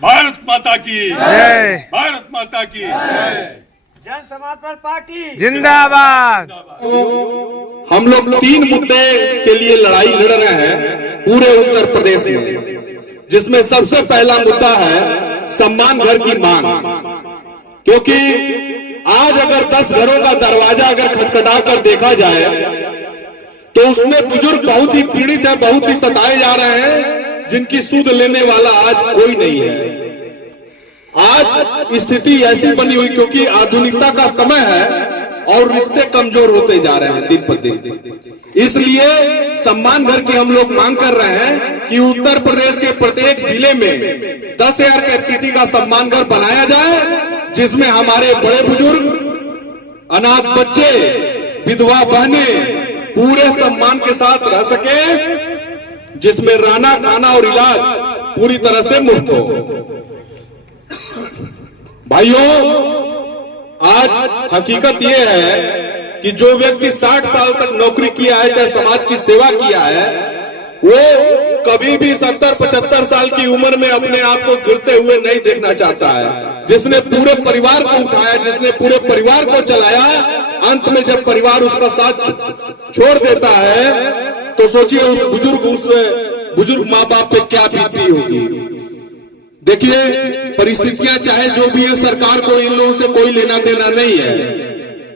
भारत माता की जय। भारत माता की जन समाज पार्टी जिंदाबाद। हम लोग 3 मुद्दे के लिए लड़ाई लड़ रहे हैं पूरे उत्तर प्रदेश में, जिसमें सबसे पहला मुद्दा है सम्मान घर की मांग। क्योंकि आज अगर 10 घरों का दरवाजा अगर खटखटा कर देखा जाए तो उसमें बुजुर्ग बहुत ही पीड़ित है, बहुत ही सताए जा रहे हैं, जिनकी सुध लेने वाला आज कोई नहीं है। आज स्थिति ऐसी बनी हुई क्योंकि आधुनिकता का समय है और रिश्ते कमजोर होते जा रहे हैं दिन पर दिन। इसलिए सम्मान घर की हम लोग मांग कर रहे हैं कि उत्तर प्रदेश के प्रत्येक जिले में 10,000 कैपेसिटी का सम्मान घर बनाया जाए, जिसमें हमारे बड़े बुजुर्ग, अनाथ बच्चे, विधवा बहनें पूरे सम्मान के साथ रह सके, जिसमें रहना, खाना और इलाज पूरी तरह से मुफ्त हो। भाइयों, आज हकीकत यह है कि जो व्यक्ति 60 साल तक नौकरी किया है, चाहे समाज की सेवा किया है, वो कभी भी 70-75 साल की उम्र में अपने आप को गिरते हुए नहीं देखना चाहता है। जिसने पूरे परिवार को उठाया, जिसने पूरे परिवार को चलाया, अंत में जब परिवार उसका साथ छोड़ देता है तो सोचिए उस बुजुर्ग माँ बाप पे क्या बीतती होगी। देखिए, परिस्थितियां चाहे जो भी है, सरकार को इन लोगों से कोई लेना देना नहीं है।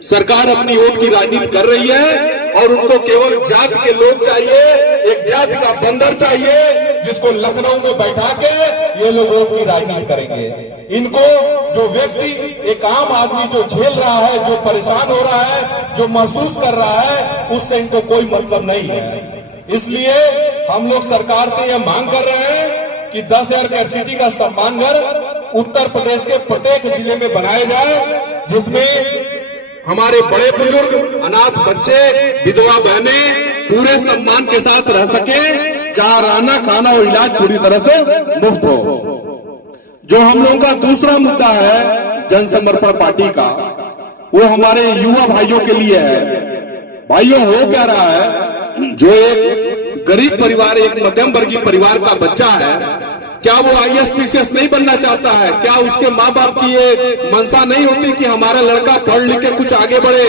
सरकार अपनी वोट की राजनीति कर रही है और उनको केवल जात के लोग चाहिए, एक जात का बंदर चाहिए, जिसको लखनऊ में बैठा के ये लोग वोट की राजनीति करेंगे। इनको जो व्यक्ति, एक आम आदमी जो झेल रहा है, जो परेशान हो रहा है, जो महसूस कर रहा है, उससे इनको कोई मतलब नहीं है। इसलिए हम लोग सरकार से यह मांग कर रहे हैं कि 10,000 कैपेसिटी का सम्मान घर उत्तर प्रदेश के प्रत्येक जिले में बनाया जाए, जिसमें हमारे बड़े बुजुर्ग, अनाथ बच्चे, विधवा बहनें पूरे सम्मान के साथ रह सके, जहां रहना, खाना और इलाज पूरी तरह से मुफ्त हो। जो हम लोगों का दूसरा मुद्दा है जन समर्पण पार्टी का, वो हमारे युवा भाइयों के लिए है। भाइयों, हो क्या रहा है, जो एक गरीब परिवार, एक मध्यम वर्गीय परिवार का बच्चा है, क्या वो IAS PCS नहीं बनना चाहता है? क्या उसके माँ बाप की ये मनसा नहीं होती कि हमारा लड़का पढ़ लिख के कुछ आगे बढ़े?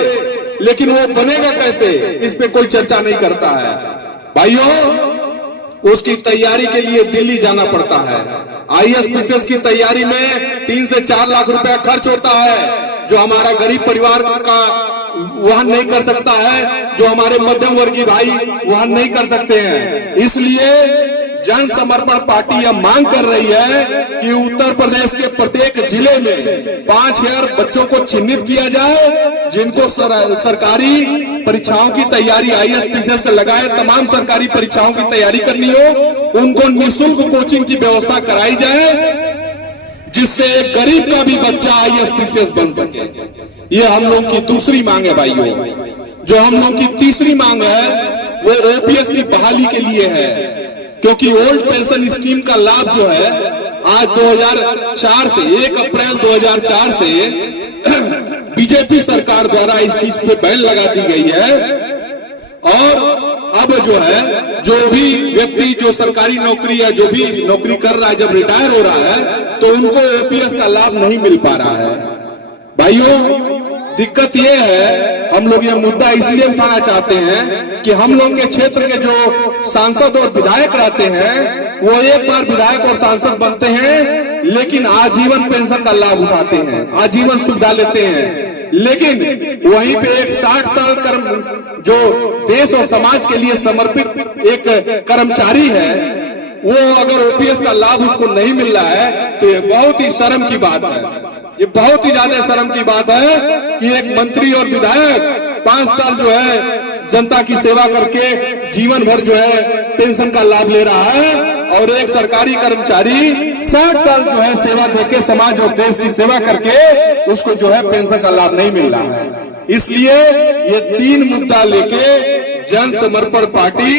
लेकिन वो बनेगा कैसे, इस पे कोई चर्चा नहीं करता है। भाइयों, उसकी तैयारी के लिए दिल्ली जाना पड़ता है। IAS PCS की तैयारी में 3 से 4 लाख रुपया खर्च होता है, जो हमारा गरीब परिवार का वहन नहीं कर सकता है, जो हमारे मध्यम वर्गीय भाई वहन नहीं कर सकते हैं। इसलिए जन समर्पण पार्टी यह मांग कर रही है कि उत्तर प्रदेश के प्रत्येक जिले में 5,000 बच्चों को चिन्हित किया जाए, जिनको सरकारी परीक्षाओं की तैयारी IAS PCS से लगाए तमाम सरकारी परीक्षाओं की तैयारी करनी हो, उनको निःशुल्क कोचिंग की व्यवस्था कराई जाए, जिससे एक गरीब का भी बच्चा IAS PCS बन सके। ये हम लोग की दूसरी मांग है। भाइयों, जो हम लोग की तीसरी मांग है वो OPS की बहाली के लिए है, क्योंकि ओल्ड पेंशन स्कीम का लाभ जो है आज 2004 से 1 अप्रैल 2004 से बीजेपी सरकार द्वारा इस चीज पे बैन लगा दी गई है। और अब जो है, जो भी व्यक्ति जो सरकारी नौकरी या जो भी नौकरी कर रहा है, जब रिटायर हो रहा है तो उनको OPS का लाभ नहीं मिल पा रहा है। भाइयों, दिक्कत ये है, हम लोग ये मुद्दा इसलिए उठाना चाहते हैं कि हम लोग के क्षेत्र के जो सांसद और विधायक रहते हैं, वो एक बार विधायक और सांसद बनते हैं, लेकिन आजीवन पेंशन का लाभ उठाते हैं, आजीवन सुविधा लेते हैं। लेकिन वहीं पे एक 60 साल जो देश और समाज के लिए समर्पित एक कर्मचारी है, वो अगर OPS का लाभ उसको नहीं मिल रहा है तो ये बहुत ही शर्म की बात है। ये बहुत ही ज्यादा शर्म की बात है कि एक मंत्री और विधायक 5 साल जो है जनता की सेवा करके जीवन भर जो है पेंशन का लाभ ले रहा है, और एक सरकारी कर्मचारी 60 साल जो है सेवा देके समाज और देश की सेवा करके उसको जो है पेंशन का लाभ नहीं मिल रहा है। इसलिए ये 3 मुद्दा लेके जन समर्पण पार्टी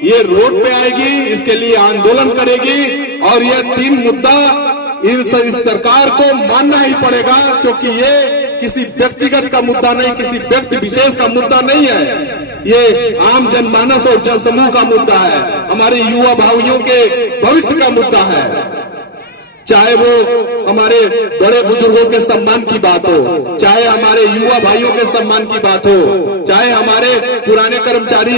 ये रोड पे आएगी, इसके लिए आंदोलन करेगी, और ये 3 मुद्दा इस सरकार को मानना ही पड़ेगा, क्योंकि ये किसी व्यक्तिगत का मुद्दा नहीं, किसी व्यक्ति विशेष का मुद्दा नहीं है, ये आम जनमानस और जनसमूह का मुद्दा है, हमारे युवा भाइयों के भविष्य का मुद्दा है। चाहे वो हमारे बड़े बुजुर्गों के सम्मान की बात हो, चाहे हमारे युवा भाइयों के सम्मान की बात हो, चाहे हमारे पुराने कर्मचारी